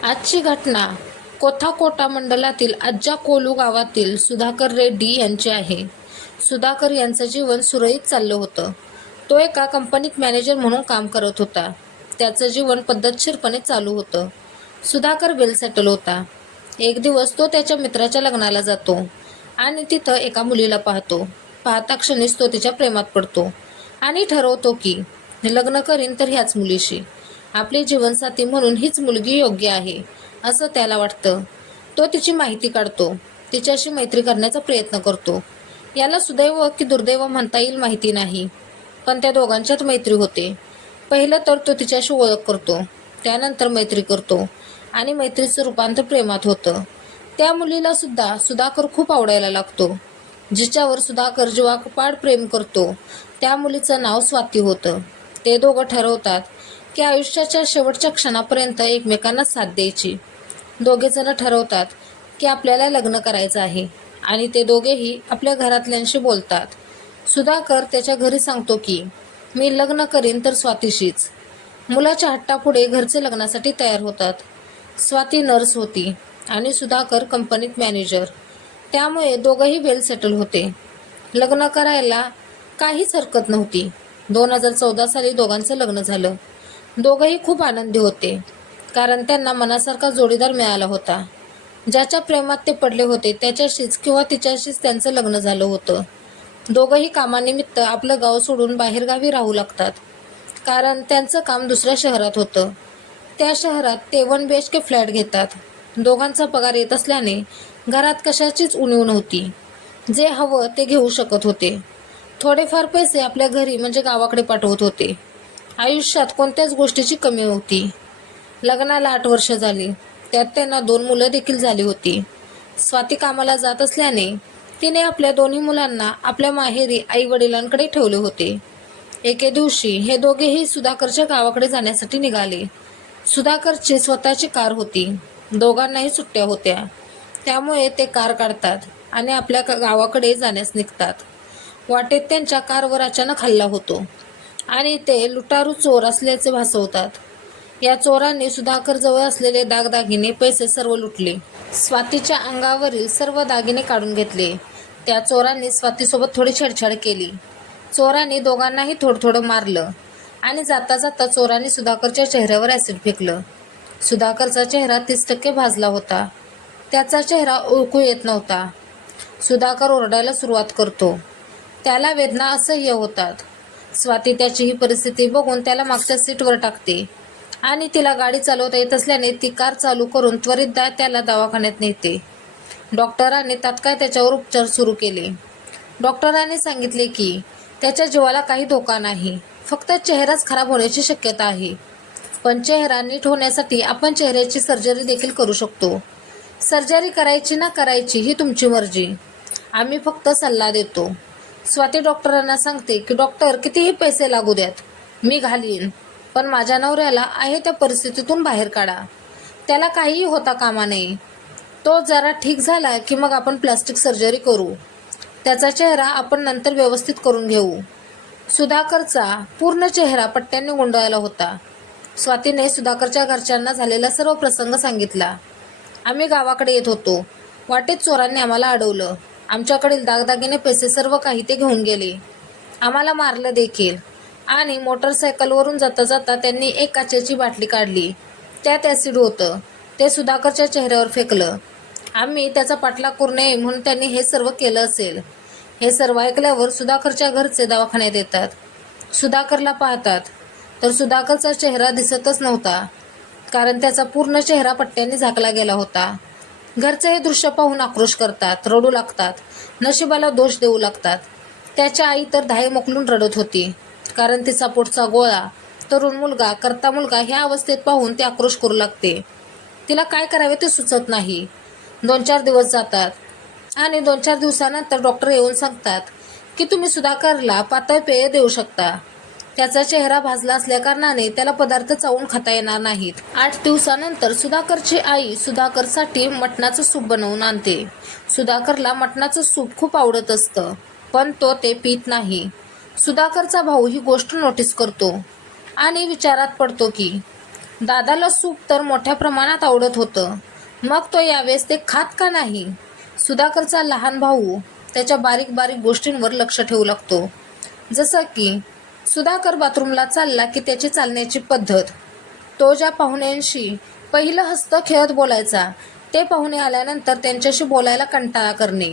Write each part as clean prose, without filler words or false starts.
आजची घटना कोथाकोटा मंडलातील अज्जाकोलू गावातील सुधाकर रेड्डी यांची आहे. सुधाकर यांचं जीवन सुरळीत चाललं होतं. तो एका कंपनीत मॅनेजर म्हणून काम करत होता. त्याचं जीवन पद्धतशीरपणे चालू होतं. सुधाकर वेल सेटल होता. एक दिवस तो त्याच्या मित्राच्या लग्नाला जातो आणि तिथं एका मुलीला पाहतो. पाहता क्षणीच तो तिच्या प्रेमात पडतो आणि ठरवतो की लग्न करीन तर ह्याच मुलीशी. आपली जीवनसाथी म्हणून हीच मुलगी योग्य आहे असं त्याला वाटतं. तो तिची माहिती काढतो. तिच्याशी मैत्री करण्याचा प्रयत्न करतो. याला सुदैव की दुर्दैव म्हणता येईल माहिती नाही, पण त्या दोघांच्यात मैत्री होते. पहिलं तर तो तिच्याशी ओळख करतो, त्यानंतर मैत्री करतो आणि मैत्रीचं रूपांतर प्रेमात होतं. त्या मुलीला सुद्धा सुधाकर खूप आवडायला लागतो. जिच्यावर सुधाकर जीवापाड प्रेम करतो त्या मुलीचं नाव स्वाती होतं. ते दोघं ठरवतात की आयुष्याच्या शेवटच्या क्षणापर्यंत एकमेकांना साथ द्यायची. दोघेजण ठरवतात की आपल्याला लग्न करायचं आहे आणि ते दोघेही आपल्या घरातल्यांशी बोलतात. सुधाकर त्याच्या घरी सांगतो की मी लग्न करीन तर स्वातीशीच. मुलाच्या हट्टापुढे घरचे लग्नासाठी तयार होतात. स्वाती नर्स होती आणि सुधाकर कंपनीत मॅनेजर, त्यामुळे दोघंही वेल सेटल होते. लग्न करायला काहीच हरकत नव्हती. 2014 साली दोघांचं लग्न झालं. दोघंही खूप आनंदी होते, कारण त्यांना मनासारखा जोडीदार मिळाला होता. ज्याच्या प्रेमात ते पडले होते त्याच्याशीच किंवा तिच्याशीच त्यांचं लग्न झालं होतं. दोघंही कामानिमित्त आपलं गाव सोडून बाहेरगावी राहू लागतात, कारण त्यांचं काम दुसऱ्या शहरात होतं. त्या शहरात ते 1 BHK फ्लॅट घेतात. दोघांचा पगार येत असल्याने घरात कशाचीच उणीव नव्हती. जे हवं ते घेऊ शकत होते. थोडेफार पैसे आपल्या घरी म्हणजे गावाकडे पाठवत होते. आयुष्यात कोणत्याच गोष्टीची कमी नव्हती. लग्नाला 8 वर्ष झाली. त्यात त्यांना 2 मुलं देखील झाली होती. स्वाती कामाला जात असल्याने तिने आपल्या दोन्ही मुलांना आपल्या माहेरी आई वडिलांकडे ठेवले होते. एके दिवशी हे दोघेही सुधाकरच्या गावाकडे जाण्यासाठी निघाले. सुधाकरची स्वतःची कार होती. दोघांनाही सुट्ट्या होत्या, त्यामुळे ते कार काढतात आणि आपल्या गावाकडे जाण्यास निघतात. वाटेत त्यांच्या कारवर अचानक हल्ला होतो आणि ते लुटारू चोर असल्याचे भासवतात. या चोरांनी सुधाकर जवळ असलेले दागदागिने, पैसे सर्व लुटले. स्वातीच्या अंगावरील सर्व दागिने काढून घेतले. त्या चोरांनी स्वातीसोबत थोडी छेडछाड केली. चोरांनी दोघांनाही थोडं थोडं मारलं आणि जाता जाता चोरांनी सुधाकरच्या चेहऱ्यावर ॲसिड फेकलं. सुधाकरचा चेहरा 30% भाजला होता. त्याचा चेहरा ओळखू येत नव्हता. सुधाकर ओरडायला सुरुवात करतो. त्याला वेदना असह्य होतात. स्वाती त्याची ही परिस्थिती बघून त्याला मागच्या सीटवर टाकते आणि तिला गाडी चालवता येत असल्याने ती कार चालू करून त्वरित त्याला दवाखान्यात नेते. डॉक्टरांनी तात्काळ त्याच्यावर उपचार सुरू केले. डॉक्टरांनी सांगितले की त्याच्या जीवाला काही धोका नाही, फक्त चेहराच खराब होण्याची शक्यता आहे. पण चेहरा नीट होण्यासाठी आपण चेहऱ्याची सर्जरी देखील करू शकतो. सर्जरी करायची ना करायची ही तुमची मर्जी, आम्ही फक्त सल्ला देतो. स्वाती डॉक्टरांना सांगते की डॉक्टर कितीही पैसे लागू द्यात, मी घालीन, पण माझ्या नवऱ्याला आहे त्या परिस्थितीतून बाहेर काढा. त्याला काहीही होता कामा नये. तो जरा ठीक झाला की मग आपण प्लास्टिक सर्जरी करू. त्याचा चेहरा आपण नंतर व्यवस्थित करून घेऊ. सुधाकरचा पूर्ण चेहरा पट्ट्यांनी गुंडाळला होता. स्वातीने सुधाकरच्या घरच्यांना झालेला सर्व प्रसंग सांगितला. आम्ही गावाकडे येत होतो. वाटेत चोरांनी आम्हाला अडवलं. आमच्याकडील दागदागिने, पैसे सर्व काही ते घेऊन गेले. आम्हाला मारलं देखील आणि मोटरसायकलवरून जाता जाता त्यांनी एक काचेची बाटली काढली. त्यात ॲसिड होतं. ते सुधाकरच्या चेहऱ्यावर फेकलं. आम्ही त्याचा पाठलाग करू नये म्हणून त्यांनी हे सर्व केलं असेल. हे सर्व ऐकल्यावर सुधाकरच्या घरचे दवाखान्यात येतात. सुधाकरला पाहतात तर सुधाकरचा चेहरा दिसतच नव्हता, कारण त्याचा पूर्ण चेहरा पट्ट्यांनी झाकला गेला होता. घरचे हे दृश्य पाहून आक्रोश करतात, रडू लागतात, नशिबाला दोष देऊ लागतात. त्याच्या आई तर धाय मोकलून रडत होती, कारण तिचा पोटचा गोळा, तरुण मुलगा, करता मुलगा ह्या अवस्थेत पाहून ती आक्रोश करू लागते. तिला काय करावे ते सुचत नाही. 2-4 दिवस जातात आणि 2-4 दिवसानंतर डॉक्टर येऊन सांगतात की तुम्ही सुधाकरला पातळ पेय देऊ शकता. त्याचा चेहरा भाजला असल्याकारणाने त्याला पदार्थ चावून खाता येणार नाहीत. 8 दिवसानंतर सुधाकरची आई सुधाकरसाठी मटणाचं सूप बनवून आणते. सुधाकरला मटणाचं सूप खूप आवडत असतं, पण तो ते पित नाही. सुधाकरचा भाऊ ही गोष्ट नोटीस करतो आणि विचारात पडतो की दादाला सूप तर मोठ्या प्रमाणात आवडत होतं. मग तो यावेळेस ते खात का नाही? सुधाकरचा लहान भाऊ त्याच्या बारीक बारीक गोष्टींवर लक्ष ठेवू लागतो. जसं की सुधाकर बाथरूमला चालला की त्याची चालण्याची पद्धत, तो ज्या पाहुण्यांशी पहिलं हसतं खेळत बोलायचा, ते पाहुणे आल्यानंतर त्यांच्याशी बोलायला कंटाळा करणे.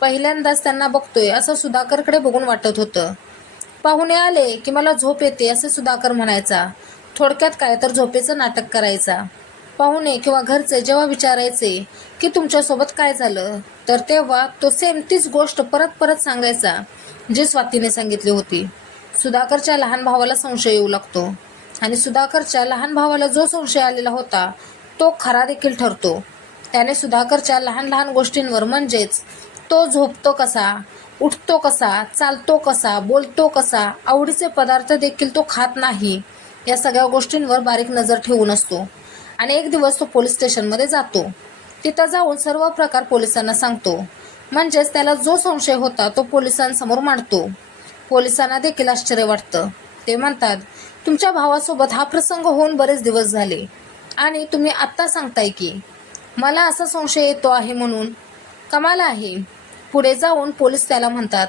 पहिल्यांदाच त्यांना बघतोय असं सुधाकरकडे बघून वाटत होतं. पाहुणे आले की मला झोप येते असे सुधाकर म्हणायचा. थोडक्यात काय तर झोपेचं नाटक करायचा. पाहुणे किंवा घरचे जेव्हा विचारायचे की तुमच्यासोबत काय झालं, तर तेव्हा तो सेम तीच गोष्ट परत परत सांगायचा जी स्वातीने सांगितली होती. सुधाकरच्या लहान भावाला संशय येऊ लागतो आणि सुधाकरच्या लहान भावाला जो संशय आलेला होता तो खरा देखील ठरतो. त्याने सुधाकरच्या लहान लहान गोष्टींवर, म्हणजेच तो झोपतो कसा, उठतो कसा, चालतो कसा, बोलतो कसा, आवडीचे पदार्थ देखील तो खात नाही, या सगळ्या गोष्टींवर बारीक नजर ठेवून असतो. आणि एक दिवस तो पोलीस स्टेशनमध्ये जातो. तिथं जाऊन सर्व प्रकार पोलिसांना सांगतो. म्हणजेच त्याला जो संशय होता तो पोलिसांसमोर मांडतो. पोलिसांना देखील आश्चर्य वाटतं. ते म्हणतात, तुमच्या भावासोबत हा प्रसंग होऊन बरेच दिवस झाले आणि तुम्ही आत्ता सांगताय की मला असा संशय येतो आहे म्हणून. कमाल आहे. पुढे जाऊन पोलीस त्याला म्हणतात,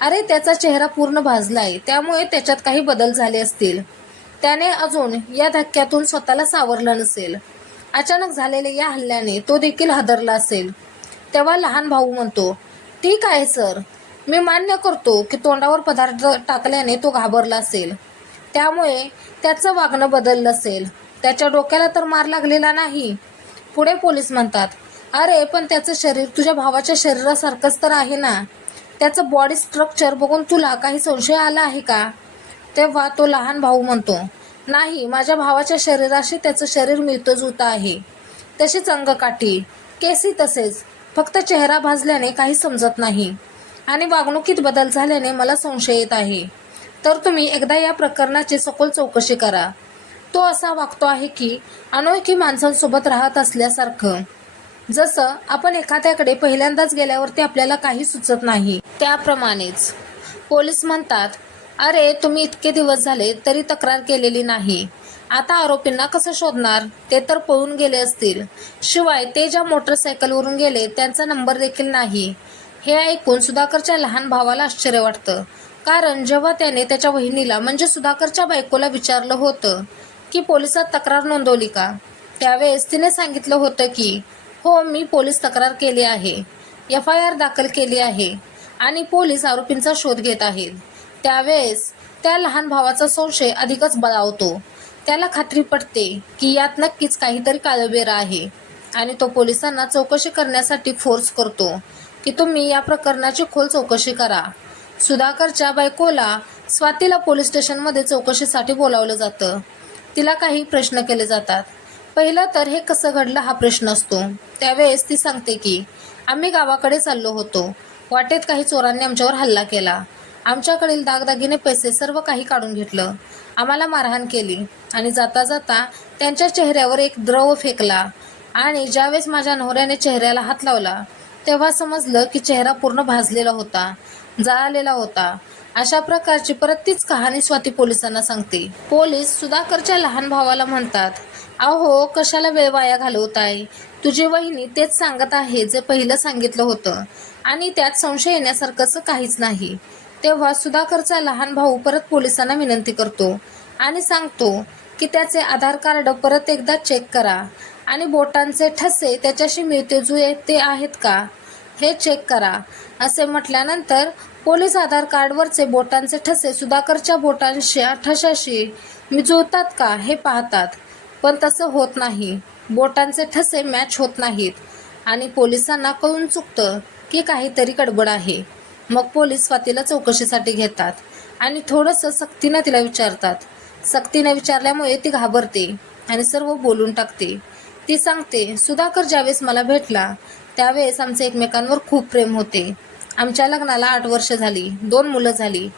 अरे त्याचा चेहरा पूर्ण भाजलाय, त्यामुळे त्याच्यात काही बदल झाले असतील. त्याने अजून या धक्क्यातून स्वतःला सावरलं नसेल. अचानक झालेल्या या हल्ल्याने तो देखील हादरला असेल. तेव्हा लहान भाऊ म्हणतो, ठीक आहे सर, मी मान्य करतो की तोंडावर पदार्थ टाकल्याने तो घाबरला असेल, त्यामुळे त्याचं वागणं बदललं असेल. त्याच्या डोक्याला तर मार लागलेला नाही. पुढे पोलीस म्हणतात, अरे पण त्याचं शरीर तुझ्या भावाच्या शरीरासारखंच तर आहे ना. त्याचं बॉडी स्ट्रक्चर बघून तुला काही संशय आला आहे का? तेव्हा तो लहान भाऊ म्हणतो, नाही, माझ्या भावाच्या शरीराशी त्याचं शरीर मिळतं जुळतं आहे. तशीच अंगकाठी, केसी तसेच, फक्त चेहरा भाजल्याने काही समजत नाही आणि वागणुकीत बदल झाल्याने मला संशय येत आहे. तर तुम्ही एकदा या प्रकरणाची सखोल चौकशी करा. तो असा वागतो आहे की अनोळखी माणसांसोबत राहत असल्यासारखं, जसं आपण एखाद्याकडे पहिल्यांदाच गेल्यावरती आपल्याला काही सुचत नाही त्याप्रमाणेच. पोलीस म्हणतात, अरे तुम्ही इतके दिवस झाले तरी तक्रार केलेली नाही. आता आरोपींना कसं शोधणार? ते तर पळून गेले असतील. शिवाय ते ज्या मोटरसायकलवरून गेले त्यांचा नंबर देखील नाही. हे ऐकून सुधाकरच्या लहान भावाला आश्चर्य वाटतं. कारण जेव्हा त्याने त्याच्या वहिनीला, म्हणजे सुधाकरच्या बायकोला विचारलं होतं की पोलिसात तक्रार नोंदवली का, त्यावेळेस तिने सांगितलं होतं की हो, मी पोलीस तक्रार केली आहे, FIR दाखल केली आहे आणि पोलीस आरोपींचा शोध घेत आहेत. त्यावेळेस त्या लहान भावाचा संशय अधिकच बळावतो. त्याला खात्री पटते की यात नक्कीच काहीतरी काळबेरं आहे आणि तो पोलिसांना चौकशी करण्यासाठी फोर्स करतो की तुम्ही या प्रकरणाची खोल चौकशी करा. सुधाकरच्या बायकोला, स्वातीला पोलीस स्टेशनमध्ये चौकशीसाठी बोलावलं जातं. तिला काही प्रश्न केले जातात. पहिलं तर हे कसं घडलं हा प्रश्न असतो. त्यावेळेस ती सांगते की आम्ही गावाकडे चाललो होतो. वाटेत काही चोरांनी आमच्यावर हल्ला केला. आमच्याकडील दागदागिने, पैसे सर्व काही काढून घेतलं. आम्हाला मारहाण केली आणि जाता जाता त्यांच्या चेहऱ्यावर एक द्रव फेकला आणि ज्यावेळेस माझ्या नवऱ्याने चेहऱ्याला हात लावला तेव्हा समजलं की चेहरा पूर्ण भाजलेला होता, जळालेला होता. अशा प्रकारची परत तीच कहाणी स्वाती पोलिसांना सांगते. पोलीस सुधाकरच्या लहान भावाला म्हणतात, अहो कशाला वेळ वाया घालवताय? तुझी वहिनी तेच सांगत आहे जे पहिलं सांगितलं होतं आणि त्यात संशय येण्यासारखंच काहीच नाही. तेव्हा सुधाकरचा लहान भाऊ परत पोलिसांना विनंती करतो आणि सांगतो की त्याचे आधार कार्ड परत एकदा चेक करा आणि बोटांचे ठसे त्याच्याशी मिळते जुळते आहेत का हे चेक करा. असे म्हटल्यानंतर पोलीस आधार कार्डवरचे बोटांचे ठसे सुधाकरच्या बोटांच्या ठशाशी जुळतात का हे पाहतात. पण तसं होत नाही. बोटांचे ठसे मॅच होत नाहीत आणि पोलिसांना कळून चुकतं की काहीतरी गडबड आहे. मग पोलीस स्वातीला चौकशीसाठी घेतात आणि थोडंसं सक्तीनं तिला विचारतात. सक्तीनं विचारल्यामुळे ती घाबरते आणि सर्व बोलून टाकते. ती सांगते, सुधाकर ज्यावेळेस मला भेटला त्यावेळेस आमचे एकमेकांवर खूप प्रेम होते. आमच्या लग्नाला 8 वर्ष झाली, 2 मुलं झाली.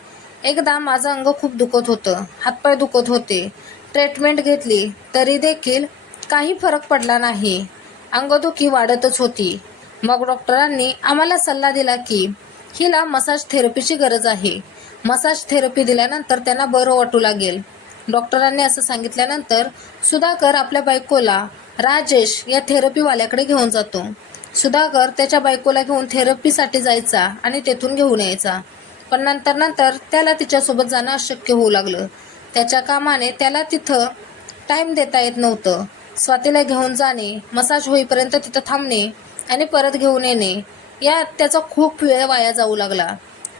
एकदा माझं अंग खूप दुखत होतं, हातपाय दुखत होते. ट्रीटमेंट घेतली तरी देखील काही फरक पडला नाही. अंगदुखी वाढतच होती. मग डॉक्टरांनी आम्हाला सल्ला दिला की हिला मसाज थेरपीची गरज आहे. मसाज थेरपी दिल्यानंतर त्यांना बरं वाटू लागेल डॉक्टरांनी असं सांगितल्यानंतर सुधाकर आपल्या बायकोला राजेश या थेरपीवाल्याकडे घेऊन जातो. सुधाकर त्याच्या बायकोला घेऊन थेरपीसाठी जायचा आणि तेथून घेऊन यायचा. पण नंतर त्याला तिच्यासोबत जाणं अशक्य होऊ लागलं. त्याच्या कामाने त्याला तिथं टाईम देता येत नव्हतं. स्वातीला घेऊन जाणे, मसाज होईपर्यंत तिथं थांबणे आणि परत घेऊन येणे यात त्याचा खूप वेळ वाया जाऊ लागला.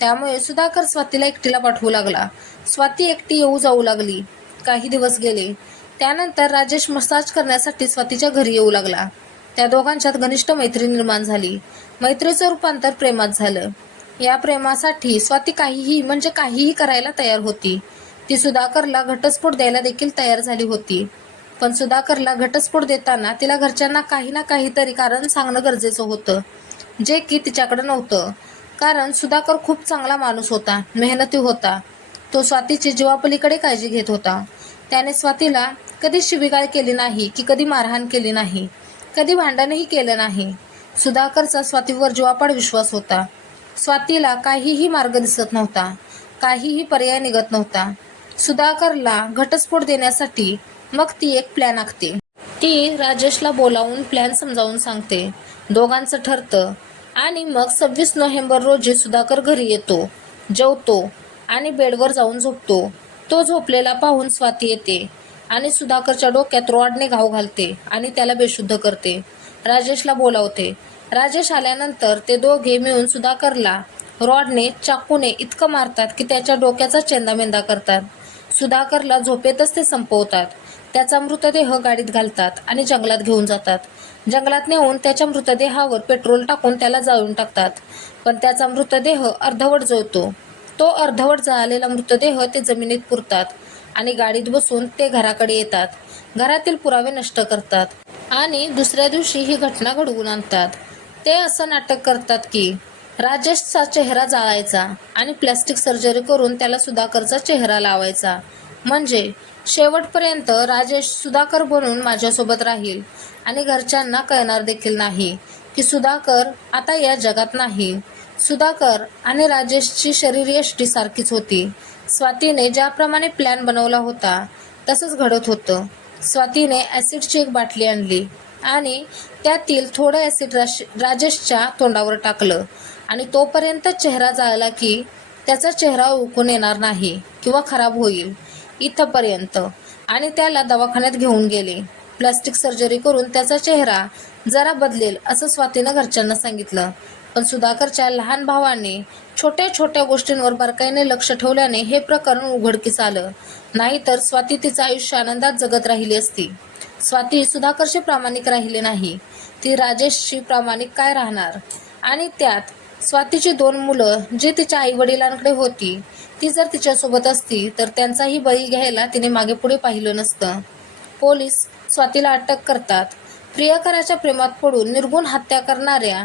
त्यामुळे सुधाकर स्वातीला एकटीला पाठवू लागला. स्वाती एकटी येऊ जाऊ लागली. काही दिवस गेले. त्यानंतर राजेश मसाज करण्यासाठी स्वातीच्या घरी येऊ लागला. त्या दोघांच्यात घनिष्ठ मैत्री निर्माण झाली. मैत्रीचं रूपांतर प्रेमात झालं. या प्रेमासाठी स्वाती काहीही करायला तयार होती. ती सुधाकरला घटस्फोट द्यायला देखील तयार झाली होती. पण सुधाकरला घटस्फोट देताना तिला घरच्यांना काही ना काहीतरी कारण सांगणं गरजेचं होतं, जे की तिच्याकडे नव्हतं. कारण सुधाकर खूप चांगला माणूस होता, मेहनती होता. तो स्वातीची जीवापलीकडे काळजी घेत होता. त्याने स्वातीला कधी शिवीगाळ केली नाही की कधी मारहाण केली नाही, कधी भांडणही केलं नाही. सुधाकरचा स्वातीवर जीवापाड विश्वास होता. स्वातीला काहीही मार्ग दिसत नव्हता, काहीही पर्याय निघत नव्हता. सुधाकरला घटस्फोट देण्यासाठी मग ती एक प्लॅन आखते. ती राजेशला बोलावून प्लॅन समजावून सांगते. दोघांचं ठरतं आणि मग 26 नोव्हेंबर रोजी सुधाकर घरी येतो, जेवतो आणि बेडवर जाऊन झोपतो. तो झोपलेला पाहून स्वाती येते आणि सुधाकरच्या डोक्यात रॉडने घाव घालते आणि त्याला बेशुद्ध करते. राजेशला बोलावते. राजेश आल्यानंतर ते दोघे मिळून सुधाकरला रॉडने, चाकूने इतकं मारतात की त्याच्या डोक्याचा चेंदामेंदा करतात. सुधाकरला झोपेतच ते संपवतात. त्याचा मृतदेह गाडीत घालतात आणि जंगलात घेऊन जातात. जंगलात नेऊन त्याच्या मृतदेहावर पेट्रोल टाकून त्याला जाळून टाकतात. पण त्याचा मृतदेह अर्धवट जळतो. तो अर्धवट जळालेला मृतदेह ते जमिनीत पुरतात आणि गाडीत बसून ते घराकडे येतात. घरातील पुरावे नष्ट करतात आणि दुसऱ्या दिवशी ही घटना घडवून आणतात. ते असं नाटक करतात की राजेशचा चेहरा जाळायचा आणि प्लॅस्टिक सर्जरी करून त्याला सुधाकरचा चेहरा लावायचा. म्हणजे शेवटपर्यंत राजेश सुधाकर बनून माझ्यासोबत राहील आणि घरच्यांना कळणार देखील नाही की सुधाकर आता या जगात नाही. सुधाकर आणि राजेशची शरीरयष्टी सारखीच होती. स्वातीने ज्याप्रमाणे प्लॅन बनवला होता तसंच घडत होतं. स्वातीने ॲसिडची एक बाटली आणली आणि त्यातील थोडं ॲसिड राजेशच्या तोंडावर टाकलं आणि तोपर्यंत चेहरा जाळला की त्याचा चेहरा उकून येणार नाही किंवा खराब होईल इथंपर्यंत, आणि त्याला दवाखान्यात घेऊन गेले. प्लास्टिक सर्जरी करून त्याचा चेहरा जरा बदलेल असं स्वातीनं घरच्यांना सांगितलं. पण सुधाकरच्या लहान भावाने छोट्या छोट्या गोष्टींवर बारकाईने लक्ष ठेवल्याने हे प्रकरण उघडकीस आलं. नाहीतर स्वाती तिचं आयुष्य आनंदात जगत राहिली असती. स्वाती सुधाकरशी प्रामाणिक राहिली नाही. ती राजेशशी प्रामाणिक काय राहणार? आणि त्यात स्वातीची 2 मुलं जी तिच्या आईवडिलांकडे होती, ती जर तिच्यासोबत असती तर त्यांचाही बळी घ्यायला तिने मागे पुढे पाहिलं नसतं. पोलीस स्वातीला अटक करतात. प्रियकराच्या प्रेमात पडून निर्गुण हत्या करणाऱ्या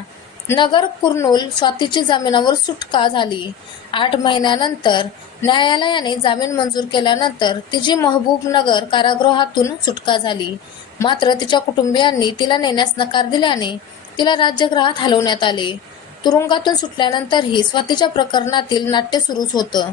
नगर कुर्नूल स्वातीची जामिनावर सुटका झाली. 8 महिन्यानंतर न्यायालयाने जामीन मंजूर केल्यानंतर तिची महबूबनगर कारागृहातून सुटका झाली. मात्र तिच्या कुटुंबियांनी तिला नेण्यास नकार दिल्याने तिला राज्यगृहात हलवण्यात आले. तुरुंगातून सुटल्यानंतरही स्वातीच्या प्रकरणातील नाट्य सुरूच होतं.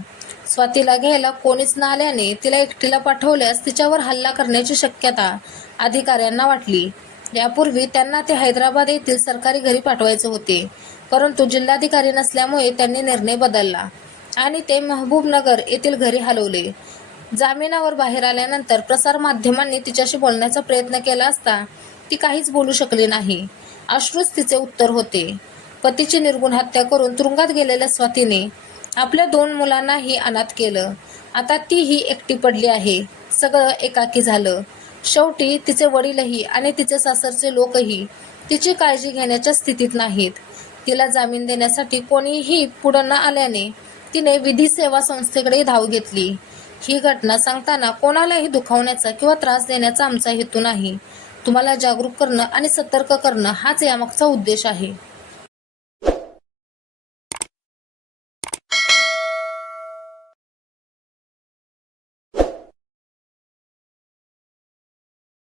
स्वातीला घ्यायला कोणीच न आल्याने तिला एकटीला पाठवल्यास तिच्यावर हल्ला करण्याची शक्यता अधिकाऱ्यांना वाटली. यापूर्वी त्यांना ते हैदराबाद येथील सरकारी घरी पाठवायचे होते, परंतु जिल्हाधिकारी नसल्यामुळे त्यांनी निर्णय बदलला आणि ते महबूबनगर येथील घरी हलवले. जामिनावर बाहेर आल्यानंतर प्रसारमाध्यमांनी तिच्याशी बोलण्याचा प्रयत्न केला असता ती काहीच बोलू शकली नाही. अश्रूच तिचे उत्तर होते. पतीची निर्गुण हत्या करून तुरुंगात गेलेल्या स्वातीने आपल्या 2 मुलांनाही अनाथ केलं. आता तीही एकटी पडली आहे. सगळं एकाकी झालं. शेवटी तिचे वडीलही आणि तिचे सासरचे लोकही तिची काळजी घेण्याच्या स्थितीत नाहीत. तिला जामीन देण्यासाठी कोणीही पुढं न आल्याने तिने विधी सेवा संस्थेकडे धाव घेतली. ही घटना सांगताना कोणालाही दुखावण्याचा किंवा त्रास देण्याचा आमचा हेतू नाही. तुम्हाला जागरूक करणं आणि सतर्क करणं हाच यामागचा उद्देश आहे.